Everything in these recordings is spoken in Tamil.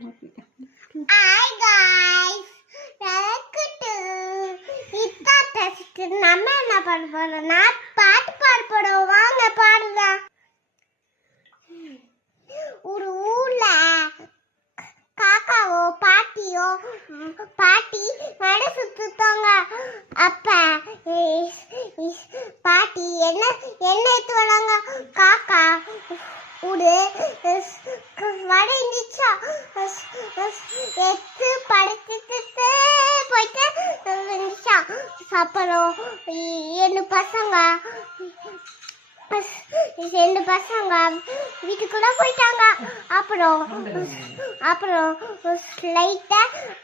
ஹாய் गाइस நம்ம என்ன பண்ண போறோம்னா பாட்டு பாட போறோம். வாங்க பாடலாம். ஒரு ஊர்ல காக்காவோ பாட்டி நட சுத்துத்தாங்க. அப்ப பாட்டி என்ன எடுத்து வராங்க. காக்கா ஒரு வடை இருந்துச்சா எடுத்து படுத்துட்டு போயிட்டு இருந்துச்சா. அப்புறம் ரெண்டு பசங்க வீட்டுக்குள்ள போயிட்டாங்க. அப்புறம் லைட்டா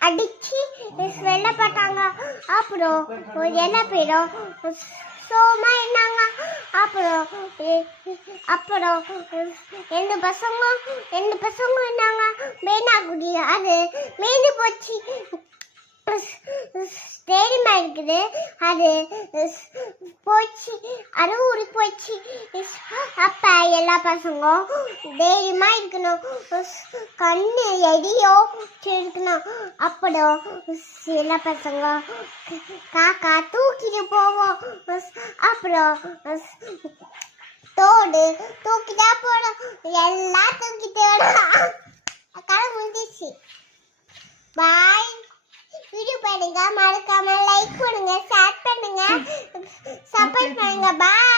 அடிச்சு வெளில போட்டாங்க. அப்புறம் எல்லா பேரும் சோமா இருந்தாங்க. அப்புறம் ரெண்டு பசங்க இருந்தாங்க. மேனாகுடி அது மேய்ந்து போச்சு. ஸ்டேடியமா இருக்குது. அது போச்சு, அது ஊருக்கு போச்சு. அப்ப எல்லா பசங்களும் தைரியமா இருக்கணும், கண்ணு எடியோ இருக்கணும். அப்புறம் எல்லா பசங்க காக்கா தூக்கிட்டு போவோம். அப்புறம் தூக்கிட்டா போடும். எல்லாம் தூக்கிட்டு கடை முடிஞ்சிச்சு. பாய். வீடியோ பாருங்க, மறக்காம லைக் பண்ணுங்க, ஷேர் பண்ணுங்க, சப்போர்ட் பண்ணுங்க. பாய்.